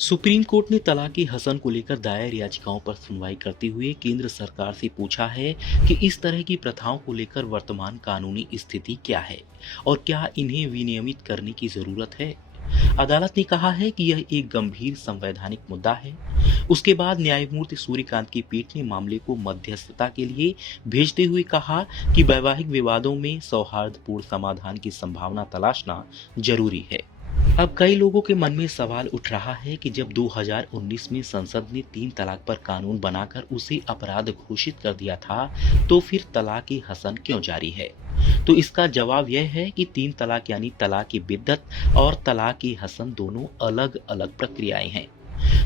Supreme court ने तलाक हसन को लेकर दायर याचिकाओं पर सुनवाई करते हुए केंद्र सरकार से पूछा है कि इस तरह की प्रथाओं को लेकर वर्तमान कानूनी स्थिति क्या है और क्या इन्हें विनियमित करने की जरूरत है। अदालत ने कहा है कि यह एक गंभीर संवैधानिक मुद्दा है। उसके बाद न्यायमूर्ति सूर्यकांत की पीठ ने मामले को मध्यस्थता के लिए भेजते हुए कहा कि वैवाहिक विवादों में सौहार्दपूर्ण समाधान की संभावना तलाशना जरूरी है। अब कई लोगों के मन में सवाल उठ रहा है कि जब 2019 में संसद ने 3 तलाक पर कानून बनाकर उसे अपराध घोषित कर दिया था, तो फिर तलाक ए हसन क्यों जारी है। तो इसका जवाब यह है कि 3 तलाक यानी तलाक ए बिद्दत और तलाक ए हसन दोनों अलग अलग प्रक्रियाएं हैं।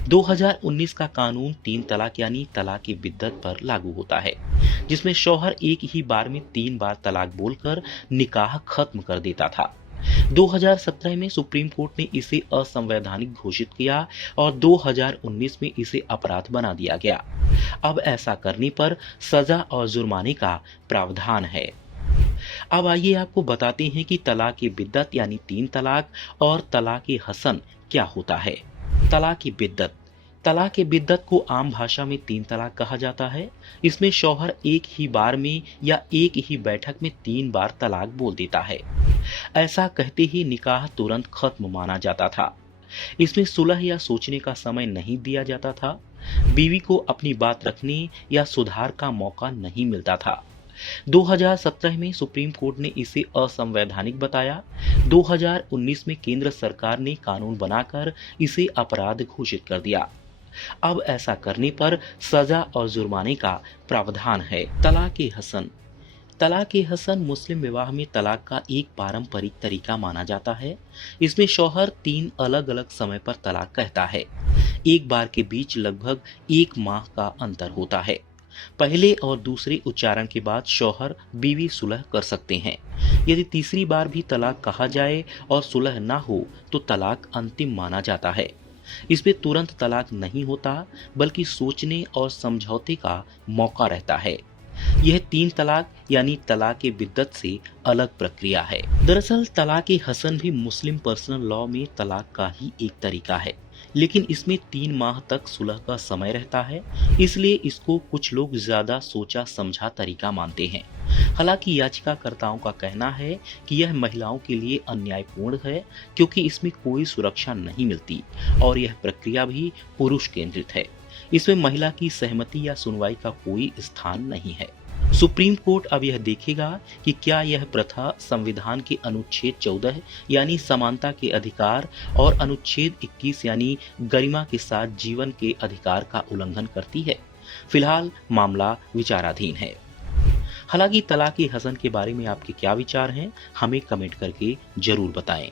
2019 का कानून 3 तलाक यानी तलाक ए बिद्दत पर लागू होता है, जिसमें शौहर एक ही बार में 3 बार तलाक बोलकर निकाह खत्म कर देता था। 2017 में सुप्रीम कोर्ट ने इसे असंवैधानिक घोषित किया और 2019 में इसे अपराध बना दिया गया। अब ऐसा करने पर सजा और जुर्माने का प्रावधान है। अब आइए आपको बताते हैं कि तलाक ए बिद्दत यानी 3 तलाक और तलाक ए हसन क्या होता है। तलाक ए बिद्दत। तलाक ए बिद्दत को आम भाषा में 3 तलाक कहा जाता है। इसमें शौहर एक ही बार में या एक ही बैठक में 3 बार तलाक बोल देता है। ऐसा कहते ही निकाह तुरंत खत्म माना जाता था। इसमें सुलह या सोचने का समय नहीं दिया जाता था। बीवी को अपनी बात रखने या सुधार का मौका नहीं मिलता था। 2017 में सुप्रीम कोर्ट ने इसे असंवैधानिक बताया। 2019 में केंद्र सरकार ने कानून बनाकर इसे अपराध घोषित कर दिया। अब ऐसा करने पर सजा और जुर्माने का प्रावधान है। तलाक ए हसन। तलाक ए हसन मुस्लिम विवाह में तलाक का एक पारंपरिक तरीका माना जाता है। इसमें शौहर 3 अलग-अलग समय पर तलाक कहता है। एक बार के बीच लगभग 1 माह का अंतर होता है। पहले और दूसरे उच्चारण के बाद शौहर बीवी सुलह कर सकते हैं। यदि तीसरी बार भी तलाक कहा जाए और सुलह ना हो तो तलाक अंतिम माना जाता है। इसमें तुरंत तलाक नहीं होता, बल्कि सोचने और समझौते का मौका रहता है। यह 3 तलाक यानी तलाक ए बिद्दत से अलग प्रक्रिया है। दरअसल तलाक ए हसन भी मुस्लिम पर्सनल लॉ में तलाक का ही एक तरीका है, लेकिन इसमें 3 माह तक सुलह का समय रहता है। इसलिए इसको कुछ लोग ज्यादा सोचा समझा तरीका मानते हैं। हालांकि याचिकाकर्ताओं का कहना है कि यह महिलाओं के लिए अन्यायपूर्ण है, क्योंकि इसमें कोई सुरक्षा नहीं मिलती और यह प्रक्रिया भी पुरुष केंद्रित है। इसमें महिला की सहमति या सुनवाई का कोई स्थान नहीं है। सुप्रीम कोर्ट अब यह देखेगा कि क्या यह प्रथा संविधान के अनुच्छेद 14 यानी समानता के अधिकार और अनुच्छेद 21 यानी गरिमा के साथ जीवन के अधिकार का उल्लंघन करती है। फिलहाल मामला विचाराधीन है। हालांकि तलाक ए हसन के बारे में आपके क्या विचार हैं, हमें कमेंट करके जरूर बताएं।